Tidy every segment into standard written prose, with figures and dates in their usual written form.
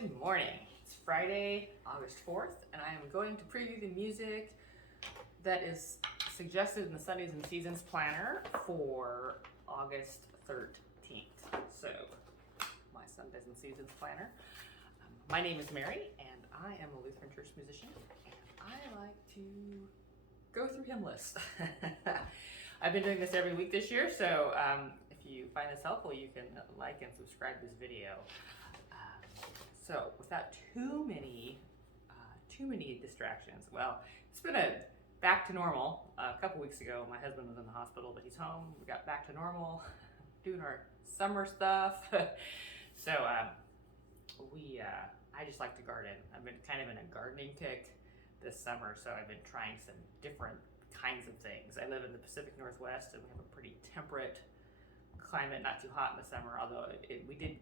Good morning. It's Friday, August 4th, and I am going to preview the music that is suggested in the Sundays and Seasons planner for August 13th. So, my Sundays and Seasons planner. My name is Mary, and I am a Lutheran Church musician, and I like to go through hymn lists. I've been doing this every week this year, so if you find this helpful, you can like and subscribe to this video. So without too many distractions, well, it's been back to normal. A couple weeks ago, my husband was in the hospital, but he's home. We got back to normal, doing our summer stuff. So I just like to garden. I've been kind of in a gardening kick this summer, so I've been trying some different kinds of things. I live in the Pacific Northwest, and we have a pretty temperate climate, not too hot in the summer, although we did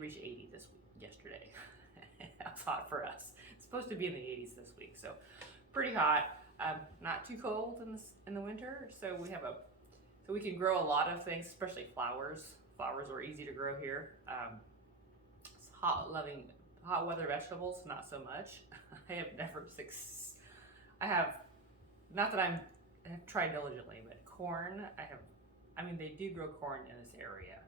reach 80 yesterday. That's hot for us. It's supposed to be in the 80s this week, so pretty hot. Not too cold in the winter, so we can grow a lot of things, especially flowers. Flowers are easy to grow here. Hot weather vegetables, not so much. I have tried diligently, but corn, they do grow corn in this area,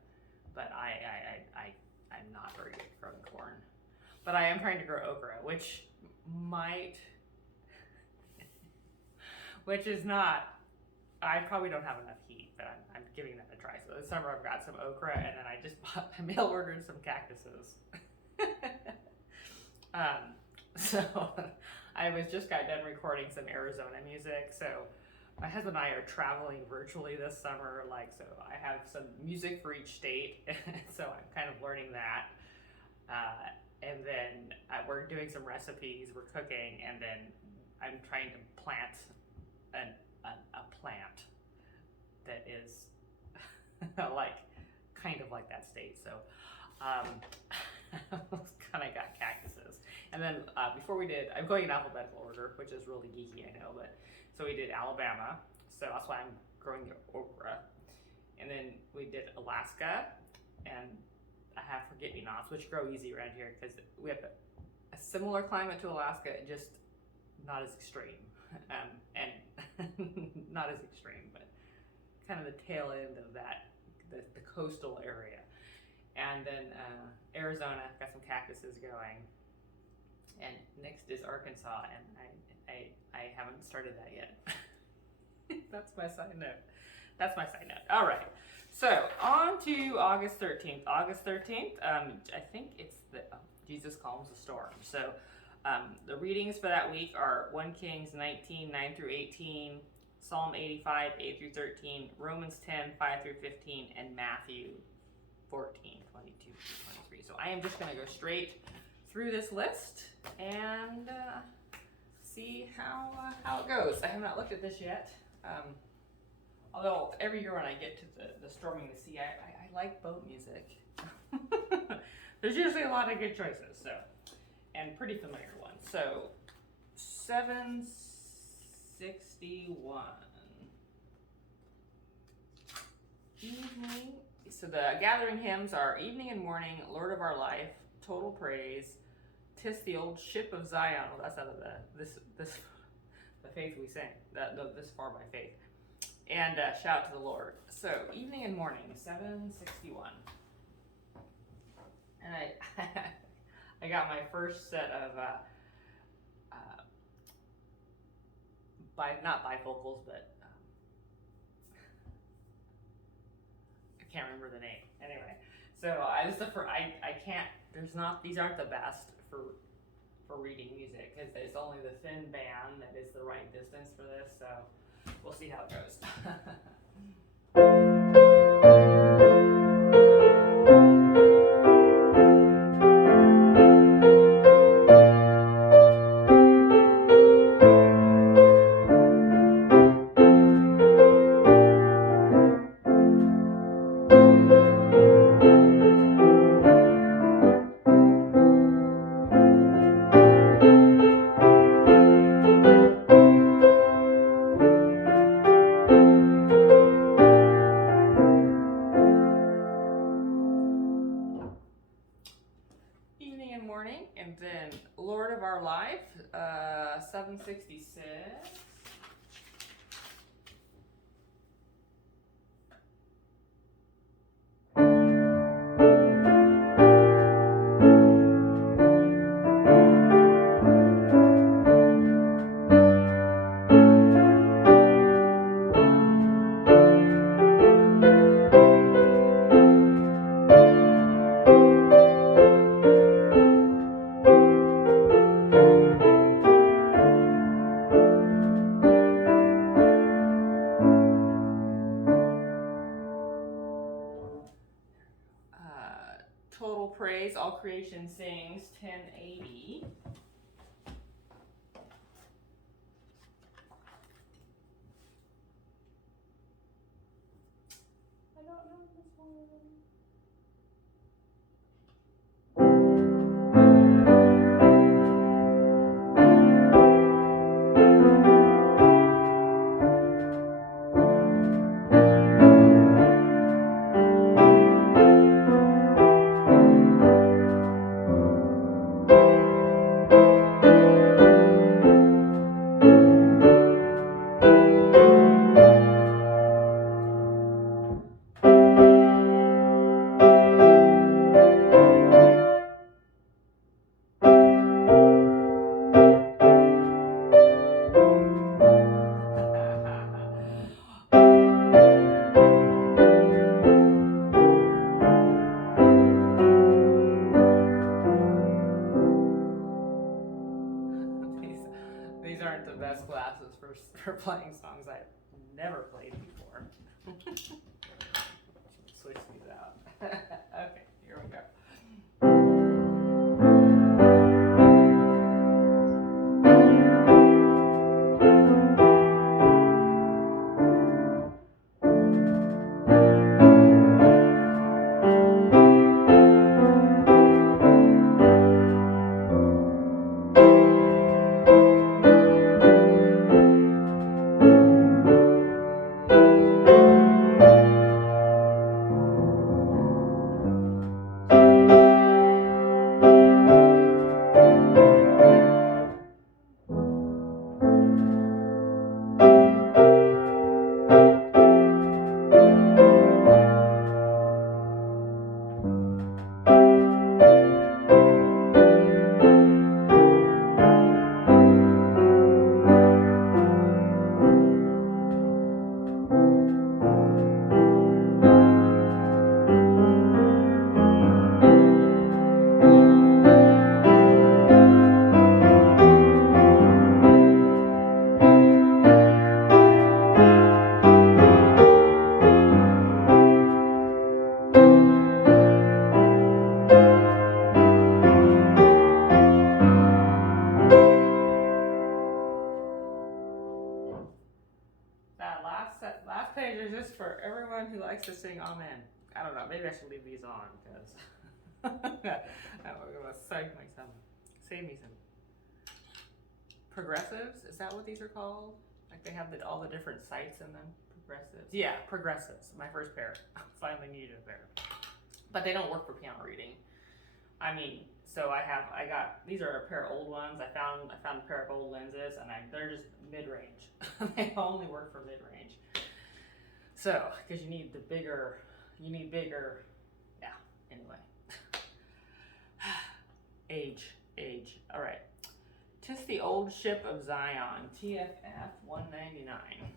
but I'm not very good at growing corn. But I am trying to grow okra, which is not, I probably don't have enough heat, but I'm giving that a try. So this summer I've got some okra, and then I just mail ordered some cactuses. So I just got done recording some Arizona music, so my husband and I are traveling virtually this summer, so I have some music for each state, so I'm kind of learning that. And then we're doing some recipes, we're cooking, and then I'm trying to plant a plant that is kind of like that state. So kind of got cactuses. And then before we did, I'm going in alphabetical order, which is really geeky, I know, but so we did Alabama, so that's why I'm growing the okra. And then we did Alaska, and I have forget-me-nots, which grow easy around here because we have a similar climate to Alaska, just not as extreme, and not as extreme, but kind of the tail end of that, the coastal area. And then Arizona, got some cactuses going. And next is Arkansas, and I haven't started that yet. That's my side note. All right. So on to August 13th. August 13th, I think it's Jesus calms the storm. So the readings for that week are 1 Kings 19, 9 through 18, Psalm 85, 8 through 13, Romans 10, 5 through 15, and Matthew 14, 22 through 23. So I am just going to go straight through this list and see how it goes. I have not looked at this yet. Although every year when I get to the storming the sea, I like boat music. There's usually a lot of good choices, so, and pretty familiar ones. So 761. Evening. So the gathering hymns are Evening and Morning, Lord of Our Life, Total Praise, 'Tis the Old Ship of Zion. Well, that's out of the faith we sing. This far by faith. And Shout to the Lord. So Evening and Morning, 761. And I got my first set of not bifocals, but I can't remember the name. Anyway, so these aren't the best for reading music because it's only the thin band that is the right distance for this. So we'll see how it goes. our life, 766. Total praise, all creation sings, 1080. I don't know this one. These aren't the best classes for playing songs I've never played before. Switch these out. Okay, here we go. Last page is just for everyone who likes to sing Amen. I don't know, maybe I should leave these on because I'm gonna save me some progressives. Is that what these are called? Like they have all the different sites in them. Progressives. Yeah, progressives. My first pair. Finally needed a pair, but they don't work for piano reading. I mean, so these are a pair of old ones. I found a pair of old lenses, and they're just mid-range. They only work for mid-range. So, because you need bigger, yeah, anyway. Age, all right. 'Tis the old ship of Zion, TFF 199.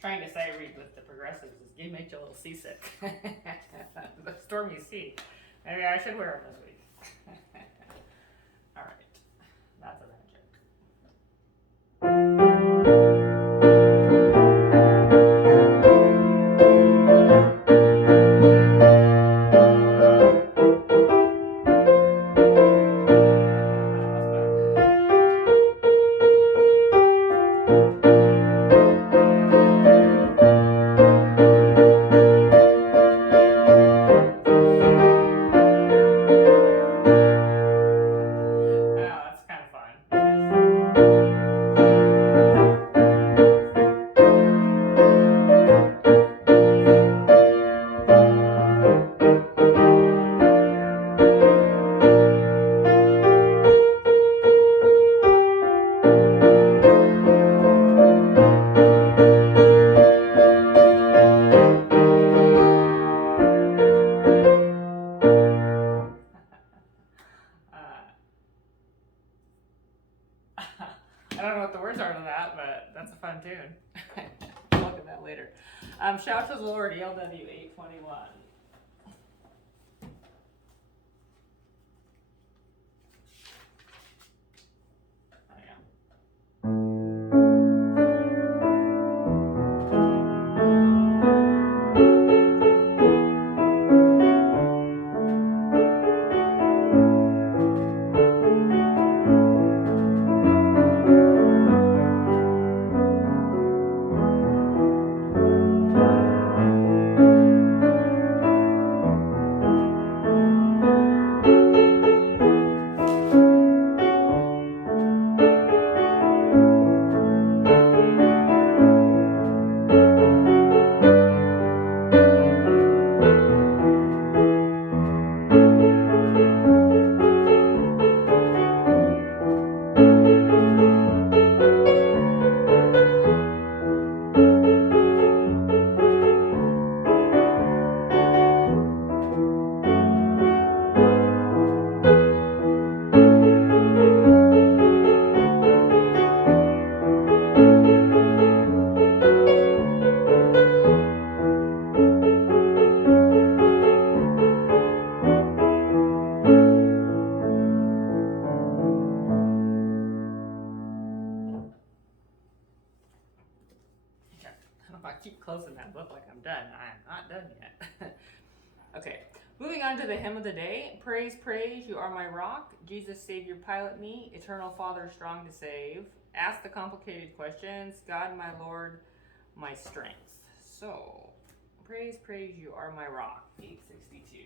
Trying to say read with the progressives is makes you a little seasick. The stormy sea. Maybe I should wear them this week. All right, that's a magic. I don't know what the words are to that, but that's a fun tune. Look at that later. Shout to the Lord, ELW 821. If I keep closing that book like I'm done, I am not done yet. Okay, moving on to the hymn of the day. Praise, praise, you are my rock. Jesus, Savior, pilot me. Eternal Father, strong to save. Ask the complicated questions. God, my Lord, my strength. So, praise, praise, you are my rock. 862.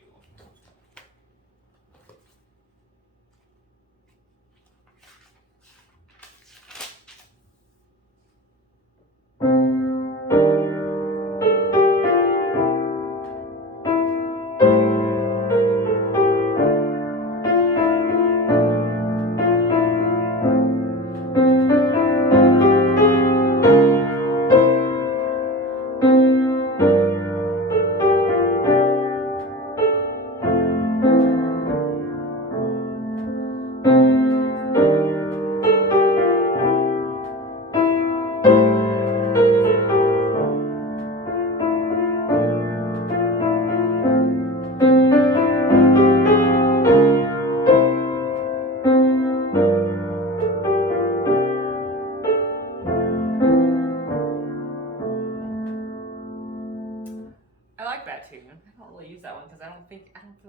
I like that tune. I don't really use that one because I don't feel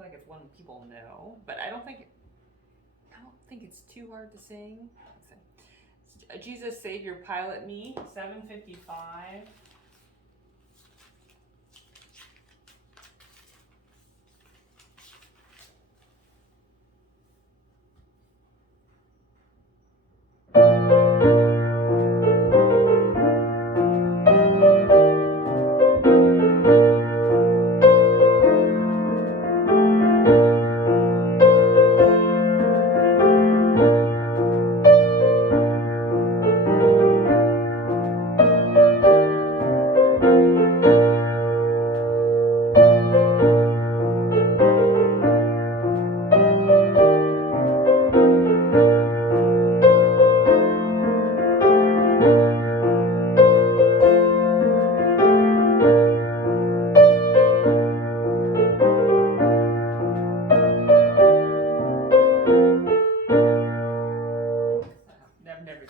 like it's one people know, but I don't think it's too hard to sing. Jesus, Savior, pilot me. 755.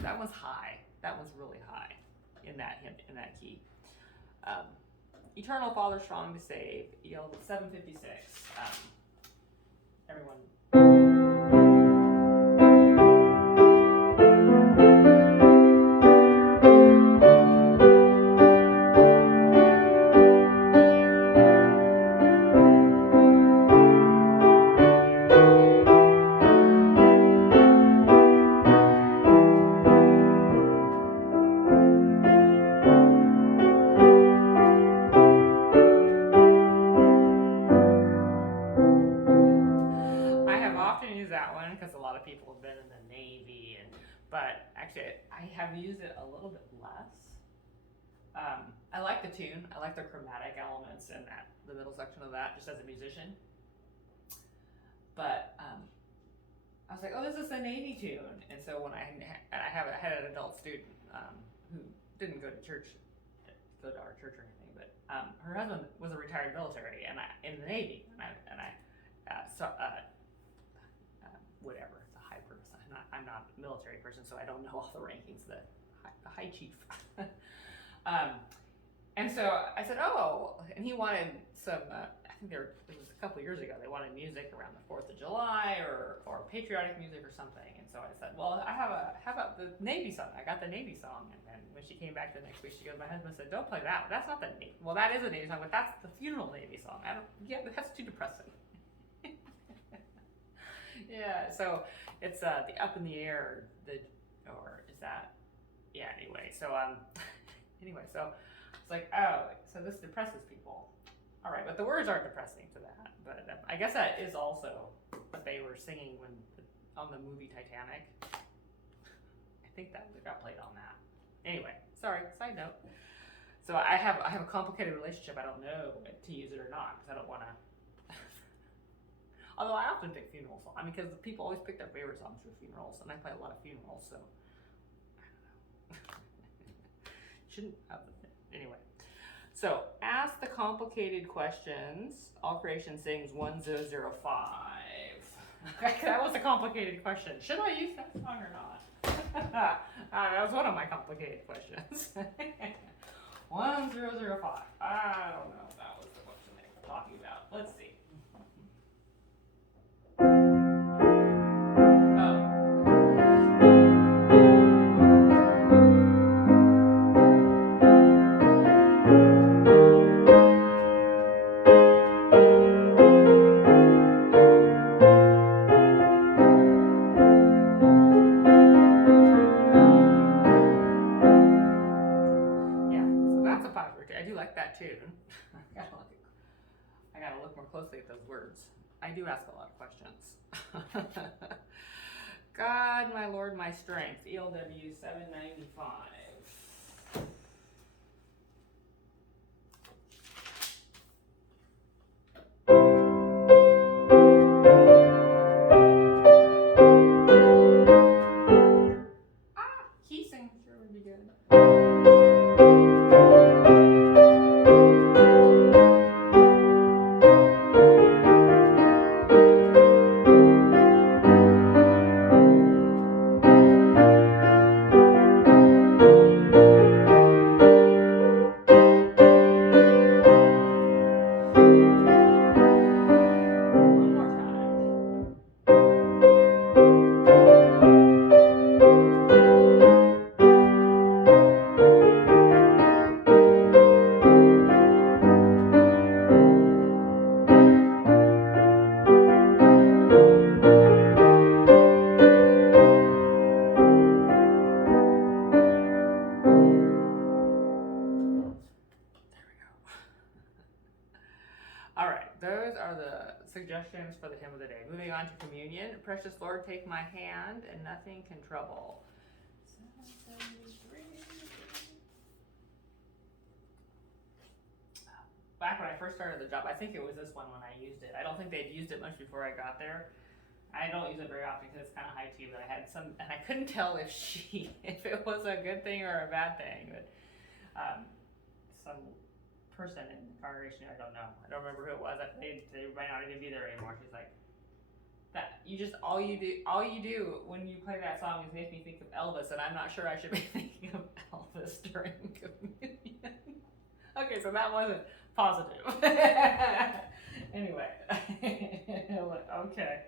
That one's high. That one's really high in that key. Eternal Father, strong to save. 756. Everyone. That one because a lot of people have been in the Navy, but actually I have used it a little bit less. I like the tune. I like the chromatic elements in the middle section of that, just as a musician. But I was like, oh, this is a Navy tune. And so when I had an adult student who didn't go to our church or anything, but her husband was a retired military and in the Navy, whatever, it's a high person. I'm not a military person, so I don't know all the rankings. The high chief. And so I said, oh, and he wanted some. I think it was a couple of years ago. They wanted music around the 4th of July or patriotic music or something. And so I said, well, how about the Navy song? I got the Navy song. And then when she came back the next week, she goes, my husband said, don't play that one. That's not the Navy. Well, that is a Navy song, but that's the funeral Navy song. That's too depressing. Yeah, so it's the Up in the Air, or is that? Yeah, anyway, so so it's like, oh, so this depresses people. All right, but the words aren't depressing to that. But I guess that is also what they were singing on the movie Titanic. I think that got played on that. Anyway, sorry, side note. So I have a complicated relationship. I don't know to use it or not because I don't want to. Although I often pick funeral songs. I mean, because people always pick their favorite songs for funerals, and I play a lot of funerals, so I don't know. Shouldn't have the thing. Anyway. So, ask the complicated questions. All Creation sings 1005. That was a complicated question. Should I use that song or not? That was one of my complicated questions. 1005. I don't know if that was the question they were talking about. Let's see. Tune. I gotta look more closely at those words. I do ask a lot of questions. God, my Lord, my strength. ELW 795. Key signature would be good. Suggestions for the hymn of the day. Moving on to communion. Precious Lord, take my hand, and nothing can trouble. 773. Back when I first started the job, I think it was this one when I used it. I don't think they'd used it much before I got there. I don't use it very often because it's kind of high too, but I had some, and I couldn't tell if it was a good thing or a bad thing. But some person in the congregation, I don't know. I don't remember who it was. They might not even be there anymore. She's like, that all you do when you play that song is make me think of Elvis, and I'm not sure I should be thinking of Elvis during communion. Okay, so that wasn't positive. Anyway, okay.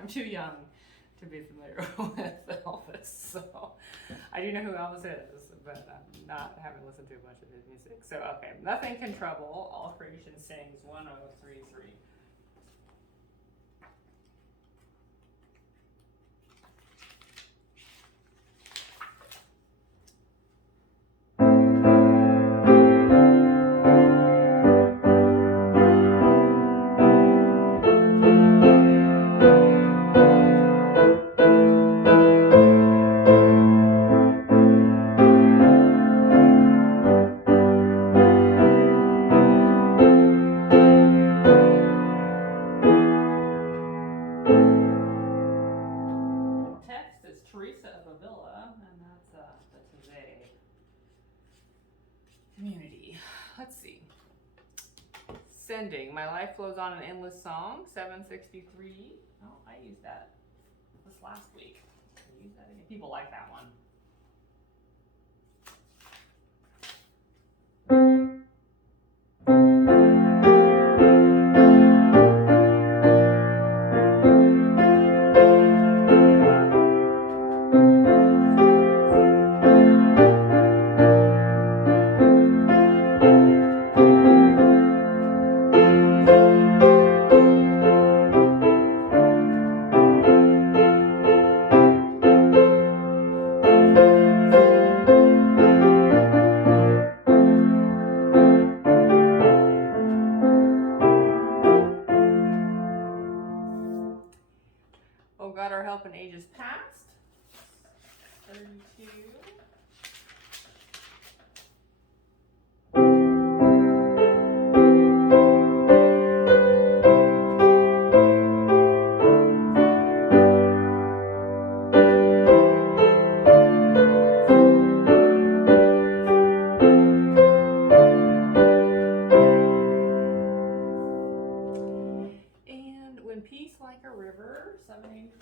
I'm too young to be familiar with Elvis, so I do know who Elvis is, but not having listened to a bunch of his music. So okay, nothing can trouble. All creation sings 1033. Text is Teresa of Avila, and that's the today community. Let's see. Sending. My life flows on an endless song. 763. Oh, I used that this last week. Can I use that again? People like that one. Oh God, our help in ages past. 32. And when peace like a river, 785.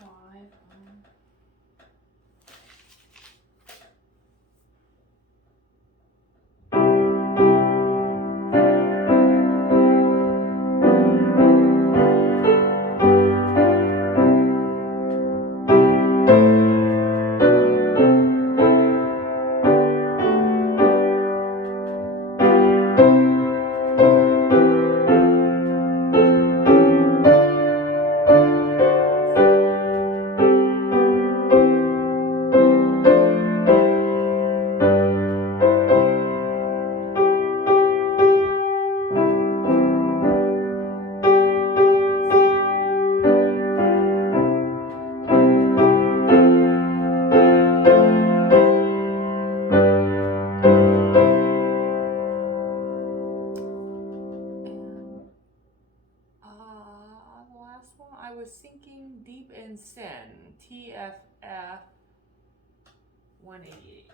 The last one, I was sinking deep in sin. TFF 188.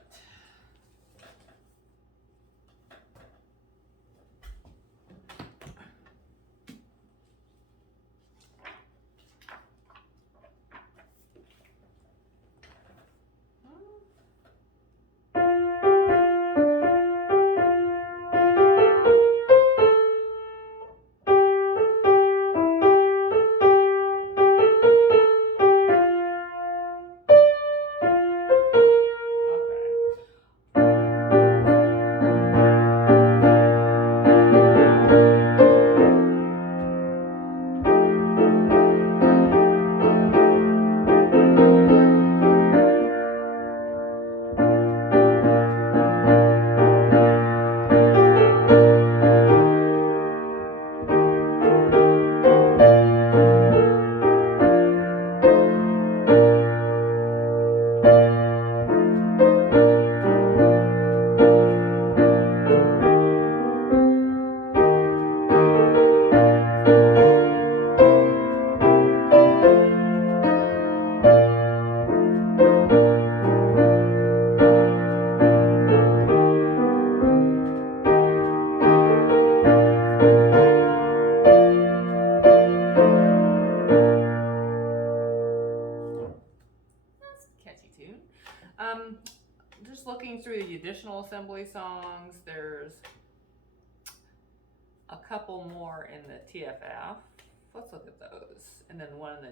Just looking through the additional assembly songs, there's a couple more in the TFF. Let's look at those. And then one in the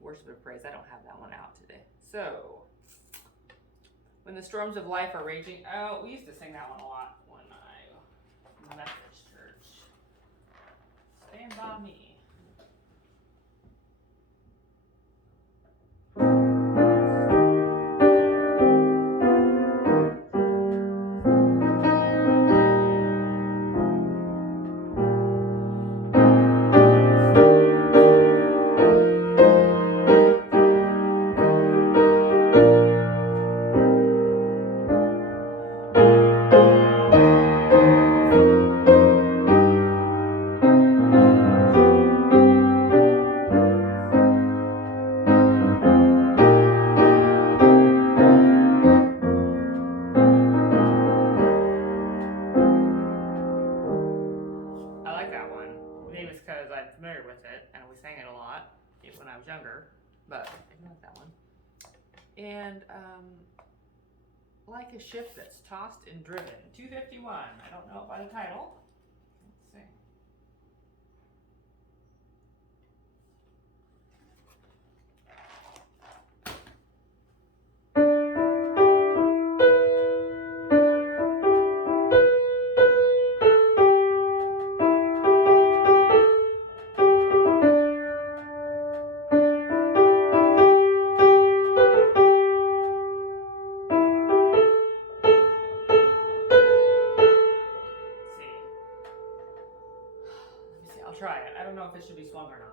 Worship and Praise. I don't have that one out today. So, When the storms of life are raging. Oh, we used to sing that one a lot when I Methodist church. Stand by me. I like that one. Maybe it's because I'm familiar with it and we sang it a lot when I was younger, but I do like that one. And like a ship that's tossed and driven. 251. I don't know it by the title. Let's see. I'll try it. I don't know if it should be swung or not.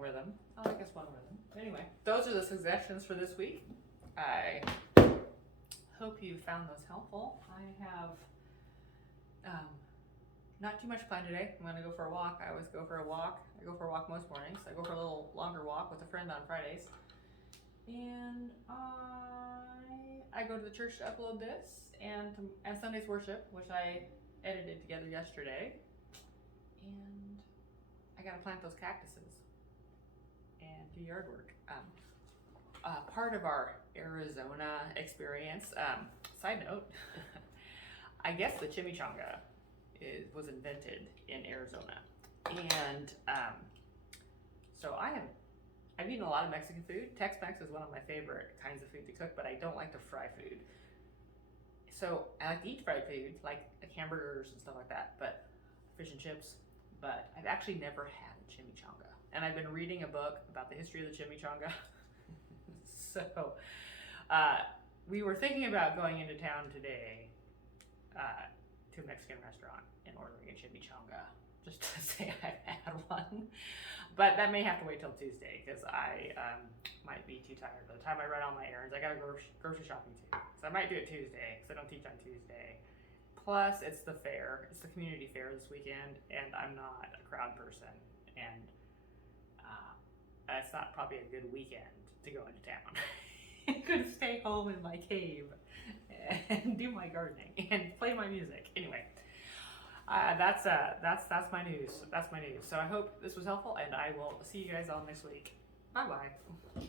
Rhythm. I like a swung rhythm. Anyway, those are the suggestions for this week. I hope you found those helpful. I have not too much planned today. I'm going to go for a walk. I always go for a walk. I go for a walk most mornings. I go for a little longer walk with a friend on Fridays. And I go to the church to upload this and Sunday's worship, which I edited together yesterday. And I got to plant those cactuses and do yard work. Part of our Arizona experience, side note, I guess the chimichanga was invented in Arizona. And so I've eaten a lot of Mexican food. Tex-Mex is one of my favorite kinds of food to cook, but I don't like to fry food. So I like to eat fried food, like hamburgers and stuff like that, but fish and chips, but I've actually never had a chimichanga. And I've been reading a book about the history of the chimichanga. So we were thinking about going into town today to a Mexican restaurant and ordering a chimichanga, just to say I've had one. But that may have to wait till Tuesday because I might be too tired. By the time I run all my errands, I gotta go grocery shopping too. So I might do it Tuesday because I don't teach on Tuesday. Plus, it's the fair. It's the community fair this weekend, and I'm not a crowd person. And it's not probably a good weekend to go into town. I'm gonna stay home in my cave and do my gardening and play my music. Anyway, that's my news. That's my news. So I hope this was helpful, and I will see you guys all next week. Bye bye.